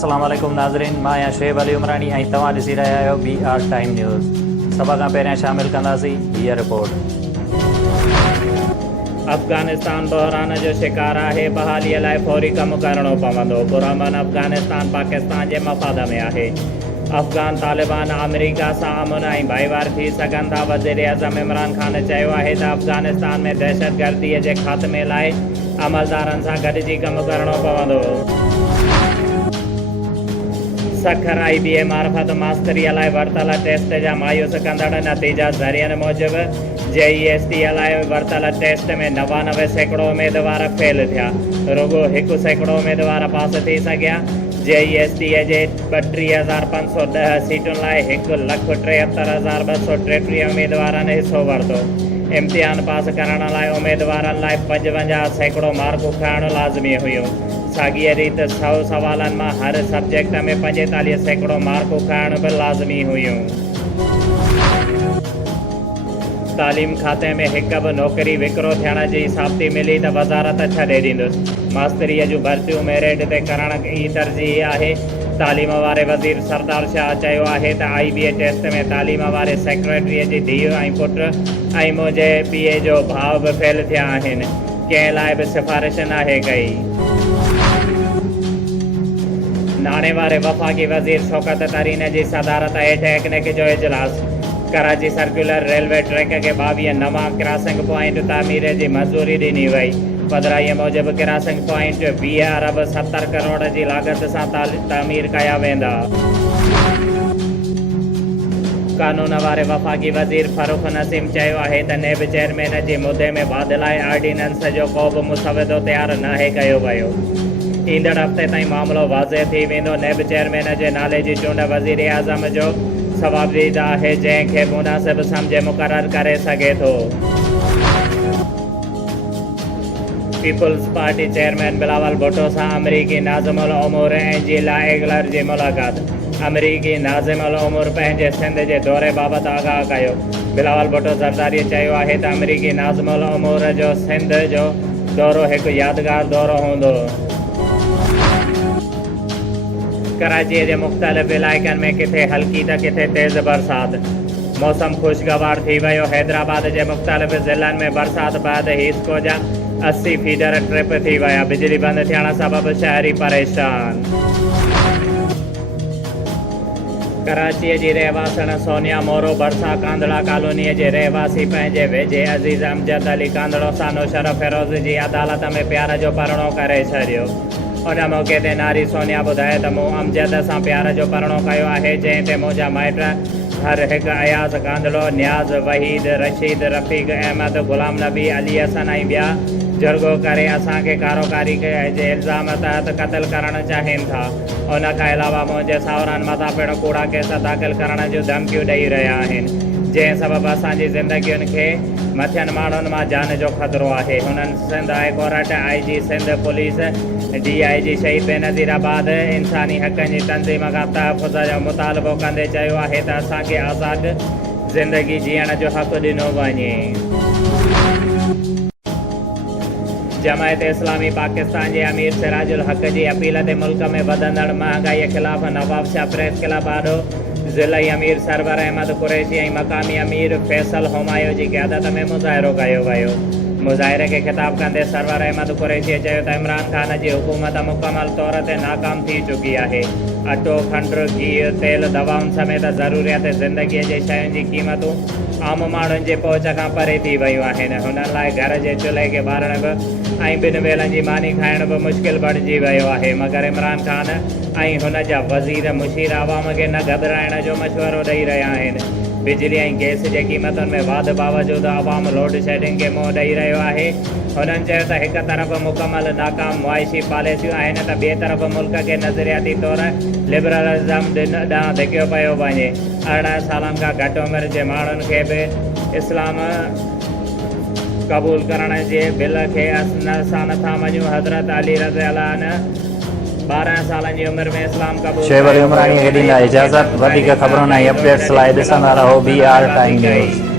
अस्सलाम वालेकुम नाज़रीन, मां आहियां शुएब अली उमरानी ऐं तव्हां ॾिसी रहिया आहियो BR टाइम न्यूज़। सभ खां पहिरियां शामिल कंदासीं हीअ रिपोर्ट। अफ़गानिस्तान बहरान जो शिकार आहे, बहालीअ लाइ फौरी कमु करणो पवंदो। पुरअमन अफ़गानिस्तान पाकिस्तान जे मफ़ाद में आहे। अफ़गान तालिबान अमेरिका सां अमन ऐं भाईवार थी सघनि था। वज़ीर आज़म इमरान ख़ान चयो आहे त अफ़गानिस्तान में दहशतगर्दीअ जे ख़ात्मे लाइ अमलदारनि सां गॾिजी कमु करणो पवंदो। सखर IBA मारफत मास्तरئ लाइ वरतल टेस्ट जा मायूस कंदड़ नतीजा ज़रियनि मूजिबि JEST लाइ वरतल टेस्ट में 99% उमेदवार फेल थिया। रुगो 1% उमेदवार पास थी सघिया। JEST जे 32,510 सीटुनि लाइ 1,73,233 उमेदवारनि हिसो वरितो। इम्तिहान पास करण लाइ उमेदवारनि लाइ 55% मार्कूं खणणु लाज़मी हुयूं। साॻीअ रीति 100 सवालनि मां हर सब्जेक्ट में 45% मार्कूं खणण बि लाज़मी हुयूं। तालीम खाते में हिकु बि नौकरी विकिरो थियण जी साबिती मिली त वज़ारत छॾे ॾींदुसि। मास्तरीअ जूं भर्तियूं मेरिट ते करण ई तरजीह आहे। तालीम वारे वज़ीर सरदार शाह चयो आहे त IBA टेस्ट में तालीम वारे सेक्रेटरीअ जी धीउ ऐं पुटु ऐं मुंहिंजे पीउ जो भाउ बि फेल थिया आहिनि। कंहिं लाइ बि सिफ़ारिश नाहे कई। नाणे वारे वफ़ाक़ी वज़ीर शौकत तरीन जी सदारत हेठि एक्निक जो इजलास। कराची सर्कुलर रेलवे ट्रैक खे 22 नवां क्रॉसिंग पॉइंट तामीर जी मंज़ूरी ॾिनी वई। पधराईअ मूजिबि क्रॉसिंग पॉइंट 20 अरब 70 करोड़ जी लाॻत सां तामीर कया वेंदा। कानून वारे वफ़ाक़ी वज़ीर फ़ारूक नसीम चयो आहे त नेब चेयरमैन जे मुदे में बादलाए आर्डीनेंस जो को बि मुसवदो तयारु नाहे कयो वियो। ईंदड़ हफ़्ते ताईं मामिलो वाज़े थी वेंदो। नेब चेयरमैन जे नाले जी चूंड वज़ीर आज़म जो सवाबदीद आहे, जंहिंखे मुनासिब सम्झे मुक़ररु करे सघे थो। पीपुल्स पार्टी चेयरमैन बिलावल भुट्टो सां अमरीकी नाज़िमुल उमूर एंजीला एगलर जी मुलाक़ात। अमरीकी नाज़िमुल उमूर पंहिंजे सिंध जे दौरे बाबति आगाह कयो। बिलावल भुट्टो ज़रदारी चयो आहे त अमरीकी नाज़िमुल उमूर जो सिंध जो दौरो हिकु यादगार दौरो हूंदो। कराचीअ जे मुख़्तलिफ़ इलाइक़नि में किथे हल्की त किथे तेज़ बरसाति। मौसम ख़ुशगवार थी वियो। हैदराबाद जे मुख़्तलिफ़ ज़िलनि में बरसाति बैदि हिस्को जा 80 फीडर ट्रिप थी विया। बिजली बंदि थियण सबबि शहरी परेशान। कराचीअ जी रहवासण सोनिया मोरो भरसा कांदड़ा कॉलोनीअ जे रहवासी पंहिंजे वेझे अज़ीज़ अमजद अली कांदड़ो सां नुशर फिरोज़ जी अदालत में प्यार जो परिणो करे छॾियो। उन मौक़े ते नारी सोनिया ॿुधाए त मूं अमजद सां प्यार जो परिणो कयो आहे, जंहिं ते मुंहिंजा माइट हर हिकु अयाज़ कांदड़ो, नियाज़, वहीद, रशीद, रफ़ीक अहमद, ग़ुलाम नबी, अली हसन ऐं ॿिया जुर्गो करे असांखे कारोकारी जे इल्ज़ाम तहत क़तलु करणु चाहिनि था। उन खां अलावा मुंहिंजे सावरनि मथां पिणु कूड़ा केस दाख़िल करण जूं धमकियूं ॾेई रहिया आहिनि, जंहिं सबबि असांजी ज़िंदगियुनि खे मथियनि माण्हुनि मां जान जो ख़तरो आहे। हुननि Sindh high court, IG Sindh police, DIG Shaheed बेनज़ीराबाद इंसानी हक़नि जी तंज़ीम खां तहफ़ुज़ जो मुतालबो कंदे चयो आहे त असांखे आज़ादु ज़िंदगी जीअण जो हक़ ॾिनो वञे। जमायत इस्लामी पाकिस्तान जे अमीर सिराजुल हक़ जी अपील ते मुल्क में वधंदड़ महांगाईअ ख़िलाफ़ नवाब शाह प्रेस क्लब आॾो ज़िलई अमीर सरवर अहमद कुरैशी ऐं मक़ामी अमीर फैसल हुमायूं जी क़यादत में मुज़ाहिरो कयो वियो। मुज़ाहिरे खे ख़िताब कंदे सरवर अहमद कुरैशीअ चयो त इमरान ख़ान जी हुकूमत मुकमल तौर ते नाकाम थी चुकी आहे। अटो, खंडु, गीहु, तेल, दवाउनि समेत ज़रूरियात ज़िंदगीअ जे शयुनि जी क़ीमतूं आम माण्हुनि जे पहुच खां परे थी वियूं आहिनि। हुननि लाइ घर जे चुल्हे खे ॿारणु बि ऐं ॿिनि वेलनि जी मानी खाइण बि मुश्किल बणिजी वियो आहे। मगर इमरान ख़ान ऐं हुन जा वज़ीर मुशीर आवाम खे न घबराइण जो मशवरो ॾेई रहिया आहिनि। बिजली ऐं गैस जे क़ीमतुनि में वाध बावजूदि आवाम लोड शेडिंग खे मुंहुं ॾेई रहियो आहे। हुननि चयो त हिकु तरफ़ मुकमल नाकाम मुआइशी पॉलिसियूं आहिनि त ॿिए तरफ़ मुल्क खे नज़रियाती तौरु लिबरलिज़म ॾांहुं धिकियो पियो वञे। 18 सालनि खां घटि उमिरि जे माण्हुनि खे बि इस्लाम क़बूल करण जे बिल खे असां नथा मञूं। हज़रत अली रज़ी अल्लाह अन्हु 12 सालनि जी उमिरि में इस्लाम क़बूल शुएब अली उमरानी खे ॾींदा इजाज़त। वधीक ख़बरुनि ऐं अपडेट्स लाइ ॾिसंदा रहो BR टाइम न्यूज़।